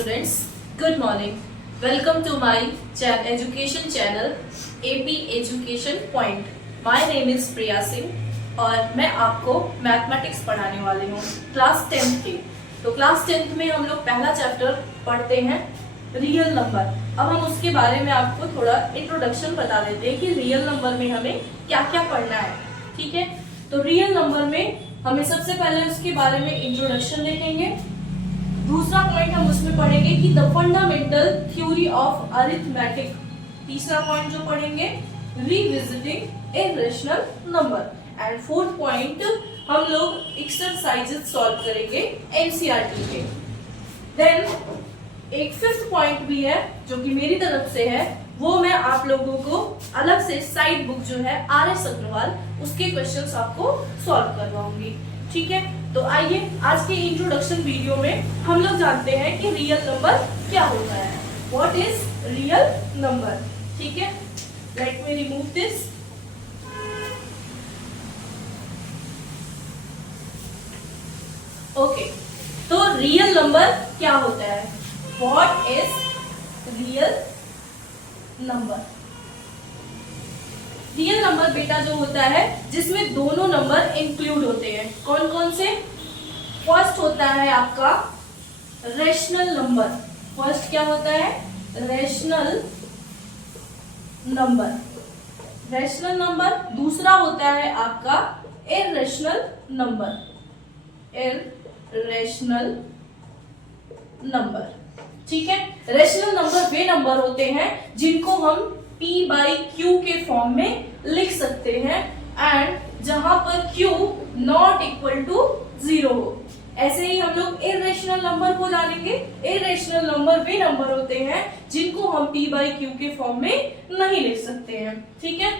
students, good morning. Welcome to my education channel AP Education Point. My name is Priya Singh और मैं आपको mathematics पढ़ाने वाली हूँ क्लास 10th की। तो क्लास 10th में हम लोग पहला चैप्टर पढ़ते हैं रियल नंबर। अब हम उसके बारे में आपको थोड़ा इंट्रोडक्शन बता देते हैं कि रियल नंबर में हमें क्या क्या पढ़ना है। ठीक है, तो रियल नंबर में हमें सबसे पहले उसके बारे में इंट्रोडक्शन देखेंगे। दूसरा पॉइंट हम उसमें पढ़ेंगे कि the fundamental theory of arithmetic. तीसरा पॉइंट जो पढ़ेंगे revisiting irrational number. And fourth point हम लोग एक्सरसाइजेस सॉल्व करेंगे एनसीईआरटी के। देन एक फिफ्थ पॉइंट भी है जो कि मेरी तरफ से है, वो मैं आप लोगों को अलग से साइड बुक जो है RS अग्रवाल उसके क्वेश्चंस आपको सॉल्व करवाऊंगी। ठीक है, तो आइए आज के इंट्रोडक्शन वीडियो में हम लोग जानते हैं कि रियल नंबर क्या होता है। What is real number. ठीक है, late me remove this. Okay, तो रियल नंबर क्या होता है। What is real number. Real number बेटा जो होता है जिसमें दोनों नंबर इंक्लूड होते हैं। कौन कौन से। फर्स्ट होता है आपका रेशनल नंबर। फर्स्ट क्या होता है, रेशनल नंबर। Rational number. दूसरा होता है आपका इरेशनल नंबर। Irrational number. ठीक है, रेशनल नंबर वे नंबर होते हैं जिनको हम P/Q के फॉर्म में लिख सकते हैं एंड जहां पर Q नॉट इक्वल टू 0 हो। ऐसे ही हम लोग इरेशनल नंबर को जानेंगे। इरेशनल नंबर वे नंबर होते हैं जिनको हम P/Q के फॉर्म में नहीं लिख सकते हैं। ठीक है,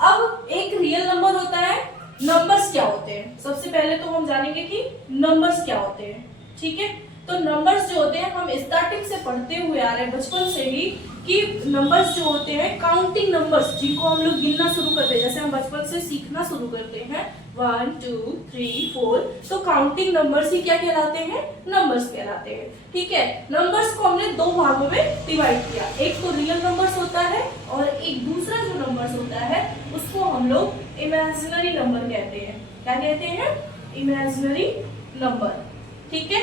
अब एक रियल नंबर होता है। नंबर्स क्या होते हैं, सबसे पहले तो हम जानेंगे कि नंबर्स क्या होते हैं। ठीक है, तो नंबर्स जो होते हैं हम स्टार्टिंग से पढ़ते हुए आ रहे हैं बचपन से ही कि नंबर्स जो होते हैं काउंटिंग नंबर्स जिनको हम लोग गिनना शुरू करते हैं। जैसे हम बचपन से सीखना शुरू करते हैं 1 2 3 4, तो काउंटिंग नंबर्स ही क्या कहलाते हैं, नंबर्स कहलाते हैं। ठीक है, नंबर्स को हमने दो भागों में डिवाइड किया। एक तो रियल नंबर्स होता है और एक दूसरा जो नंबर्स होता है उसको हम लोग इमेजिनरी नंबर कहते हैं। क्या कहते हैं, इमेजिनरी नंबर। ठीक है,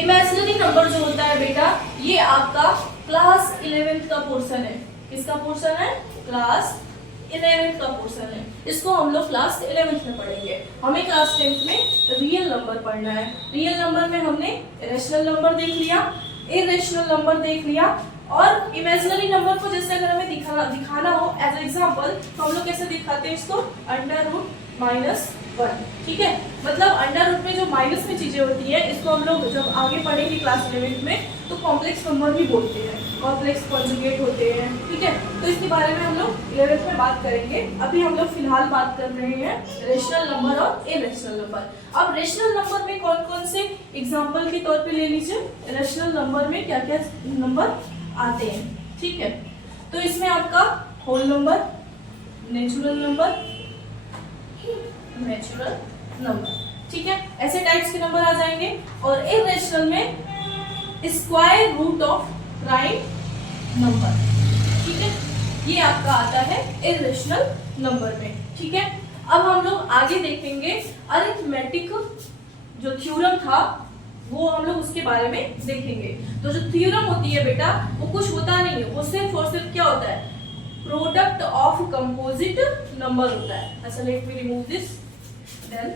इमेजिनरी नंबर जो होता है बेटा ये आपका क्लास 11th का पोर्शन है। किसका पोर्शन है, क्लास 11th का पोर्शन है। इसको हम लोग क्लास 11th में पढ़ेंगे। हमें क्लास 10th में रियल नंबर पढ़ना है। रियल नंबर में हमने रेशनल नंबर देख लिया, इरेशनल नंबर देख लिया और इमेजिनरी नंबर को जैसे अगर हमें दिखाना हो एज एग्जांपल तो हम लोग कैसे दिखाते हैं इसको, √-1। ठीक है, मतलब अंडर रूट में जो माइनस में चीजें होती हैं इसको हम लोग जब आगे पढ़ेंगे क्लास 11th में तो कॉम्प्लेक्स नंबर भी बोलते हैं, कॉम्प्लेक्स कॉन्जुगेट होते हैं। ठीक है, तो इसके बारे में हम लोग 11th में बात करेंगे। अभी हम लोग फिलहाल बात कर रहे हैं रेशनल नंबर और इरेशनल नंबर। अब रेशनल नंबर में कौन कौन से एग्जाम्पल के तौर पे ले लीजिए, रेशनल नंबर में क्या क्या नंबर आते हैं। ठीक है, तो इसमें आपका whole number, natural number, natural number. ठीक है, ऐसे टाइप्स के नंबर आ जाएंगे। और इरेशनल में square root of prime number. ठीक है, ये आपका आता है इरेशनल नंबर में। ठीक है, अब हम लोग आगे देखेंगे अरिथमेटिक जो थ्योरम था वो हम लोग उसके बारे में देखेंगे। तो जो थ्योरम होती है बेटा वो कुछ होता नहीं है, वो सिर्फ और सिर्फ क्या होता है, प्रोडक्ट ऑफ कंपोजिट नंबर होता है। अच्छा, let me remove this. Then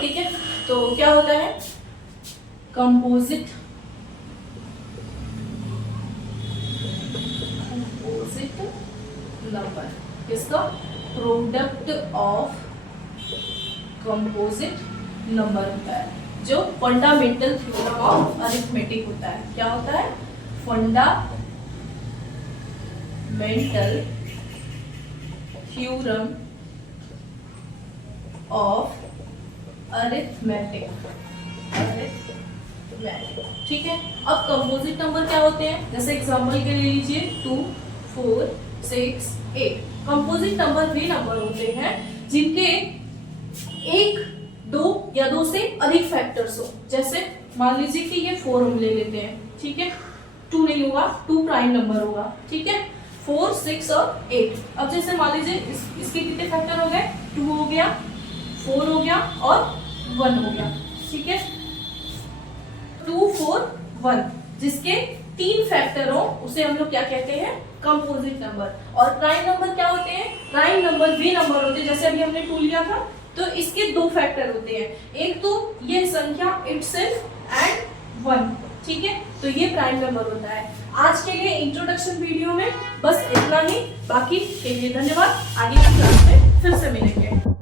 ठीक है, तो क्या होता है कंपोजिट नंबर। किसका, प्रोडक्ट ऑफ कंपोजिट नंबर होता है जो फंडामेंटल थ्योरम ऑफ अरिथमेटिक होता है। क्या होता है, फंडामेंटल थ्योरम ऑफ अरिथमेटिक। ठीक है, अब कंपोजिट नंबर क्या होते हैं, जैसे एग्जांपल के लिए लीजिए 2 4 6, 8। कंपोजिट नंबर वे नंबर होते हैं जिनके 1, 2 या 2 से अधिक फैक्टर्स हो। जैसे मान लीजिए कि ये 4 हम ले लेते हैं, ठीक है, 2 नहीं होगा, 2 प्राइम नंबर होगा, ठीक है, 4, 6 और 8। अब जैसे मान लीजिए इसके कितने फैक्टर हो गए, 2 हो गया, 4 हो गया और 1 हो गया, ठीक है, 2, 4, 1 जिसके 3 फैक्टर हो उसे हम लोग क्या कहते हैं, कंपोजिट नंबर। और प्राइम नंबर क्या होते हैं, प्राइम नंबर वे नंबर होते हैं। जैसे अभी हमने 2 लिया था तो इसके 2 फैक्टर होते हैं, एक तो ये संख्या इटसेल्फ एंड 1, ठीक है, तो ये प्राइम नंबर होता है। आज के लिए इंट्रोडक्शन वीडियो में बस इतना ही, बाकी के लिए धन्यवाद। आगे की क्लास में फिर से मिलेंगे।